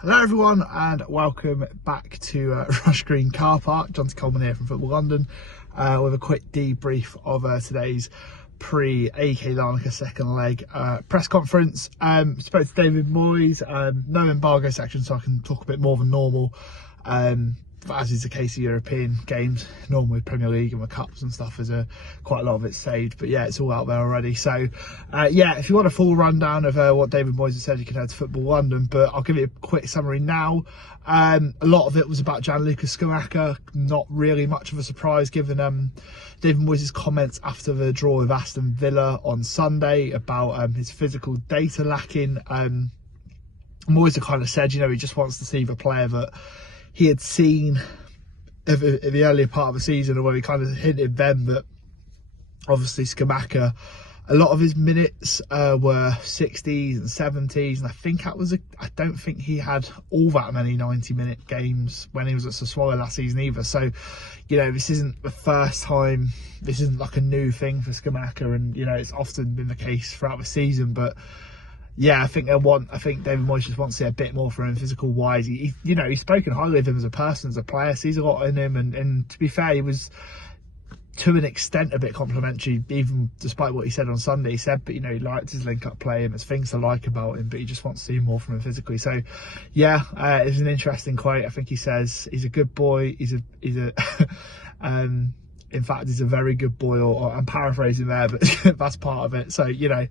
Hello everyone and welcome back to Rush Green Car Park. Jonty Coleman here from Football London with a quick debrief of today's pre-AK Larnaca second leg press conference. Spoke to David Moyes, no embargo section so I can talk a bit more than normal. As is the case of European games, normally Premier League and the Cups and stuff is quite a lot of it's saved, but yeah, it's all out there already. So yeah, if you want a full rundown of what David Moyes has said, you can head to Football London, but I'll give you a quick summary now. A lot of it was about Gianluca Scamacca, not really much of a surprise given David Moyes' comments after the draw with Aston Villa on Sunday about his physical data lacking. Moyes kind of said, you know, he just wants to see the player that he had seen in the earlier part of the season, where he kind of hinted then that obviously Scamacca, a lot of his minutes were 60s and 70s, and I think that was I don't think he had all that many 90-minute games when he was at Sassuolo last season either. So, you know, this isn't the first time, this isn't like a new thing for Scamacca, and you know, it's often been the case throughout the season, but yeah, I think David Moyes just wants to see a bit more from him physical wise. You know, he's spoken highly of him as a person, as a player, sees a lot in him, and to be fair, he was to an extent a bit complimentary, even despite what he said on Sunday. He said, but you know, he liked his link-up play, and there's things to like about him, but he just wants to see more from him physically. So yeah, it's an interesting quote. I think he says he's a good boy. He's a in fact, he's a very good boy, or I'm paraphrasing there, but that's part of it. So, you know,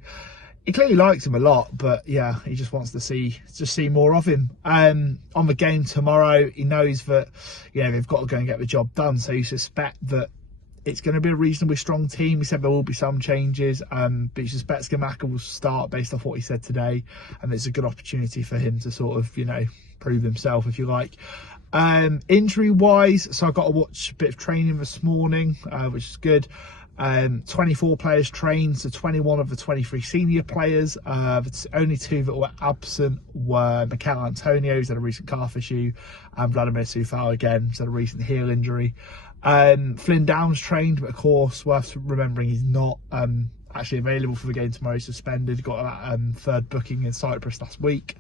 he clearly likes him a lot, but yeah, he just wants to see more of him. On the game tomorrow, he knows that, you know, they've got to go and get the job done. So you suspect that it's going to be a reasonably strong team. He said there will be some changes, but you suspect Scamacca will start based off what he said today, and it's a good opportunity for him to sort of, you know, prove himself, if you like. Injury wise, so I got to watch a bit of training this morning, which is good. 24 players trained, so 21 of the 23 senior players. The only two that were absent were Mikel Antonio, who's had a recent calf issue, and Vladimir Coufal again, who's had a recent heel injury. Flynn Downs trained, but of course worth remembering he's not actually available for the game tomorrow. He's suspended, got that third booking in Cyprus last week.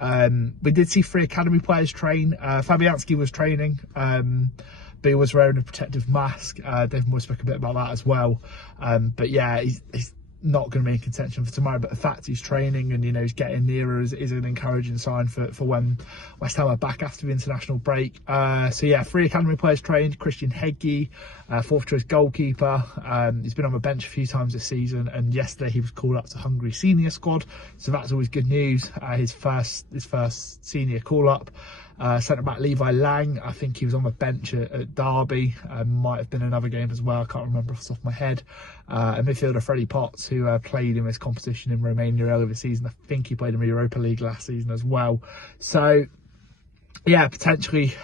We did see 3 academy players train. Fabianski was training, but he was wearing a protective mask. David Moyes spoke a bit about that as well. But yeah, he's not going to be in contention for tomorrow, but the fact he's training and, you know, he's getting nearer is an encouraging sign for when West Ham are back after the international break. So yeah, 3 academy players trained. Christian Heggie, 4th choice goalkeeper. He's been on the bench a few times this season, and yesterday he was called up to Hungary senior squad, so that's always good news. His first senior call up. Centre back Levi Lang, I think he was on the bench at Derby, might have been another game as well, I can't remember off the top of my head. And midfielder Freddie Potts, who played in this competition in Romania earlier this season. I think he played in the Europa League last season as well. So yeah, potentially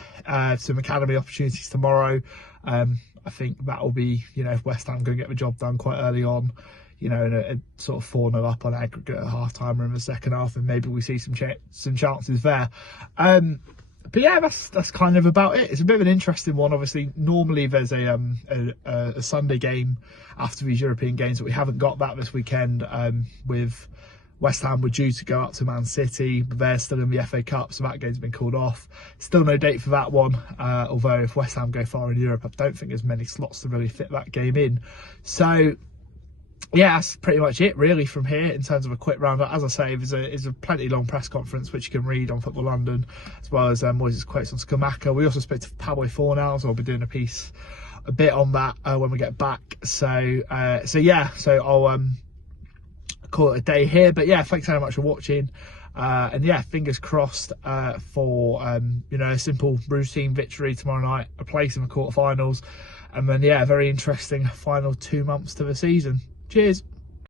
some academy opportunities tomorrow. I think that will be, you know, if West Ham going to get the job done quite early on, you know, in a sort of 4-0 up on aggregate at half-time or in the second half, and maybe we see some chances there. But yeah, that's kind of about it. It's a bit of an interesting one. Obviously, normally there's a Sunday game after these European games, but we haven't got that this weekend. With West Ham were due to go up to Man City, but they're still in the FA Cup, so that game's been called off. Still no date for that one, although if West Ham go far in Europe, I don't think there's many slots to really fit that game in. So yeah, that's pretty much it really from here in terms of a quick roundup. As I say, there's a plenty long press conference which you can read on Football London, as well as Moyes' quotes on Scamacca. We also spoke to Pablo Fornal, so I'll be doing a bit on that when we get back. So yeah, so I'll call it a day here. But yeah, thanks very much for watching. And yeah, fingers crossed for you know, a simple routine victory tomorrow night, a place in the quarterfinals, and then yeah, a very interesting final 2 months to the season. Cheers.